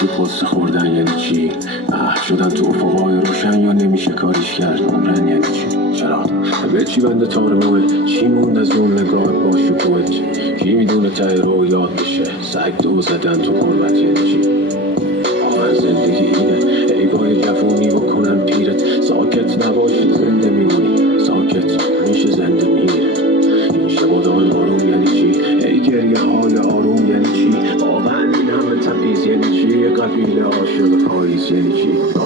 تو قصه خوردن یعنی چی؟ شدن تو افقای روشن یا نمیشه کاریش کرد؟ عمرن یعنی چی؟ چرا؟ به چی بنده تار موه؟ چی موند از اون نگاه با شکوهت؟ کی میدونه ته رو یاد بشه؟ سگ دو زدن تو قربت یعنی چی؟ زندگی اینه ای بای جوونی بکنم پیرت، ساکت نباشی زنده میمونی، ساکت میشه زنده میره. این شبادای بارون یعنی چی؟ ای گریه های آروم یعنی چی؟ واقعا این همه تبعیض یعنی چی؟ قبیله عاشق پاییز یعنی چی؟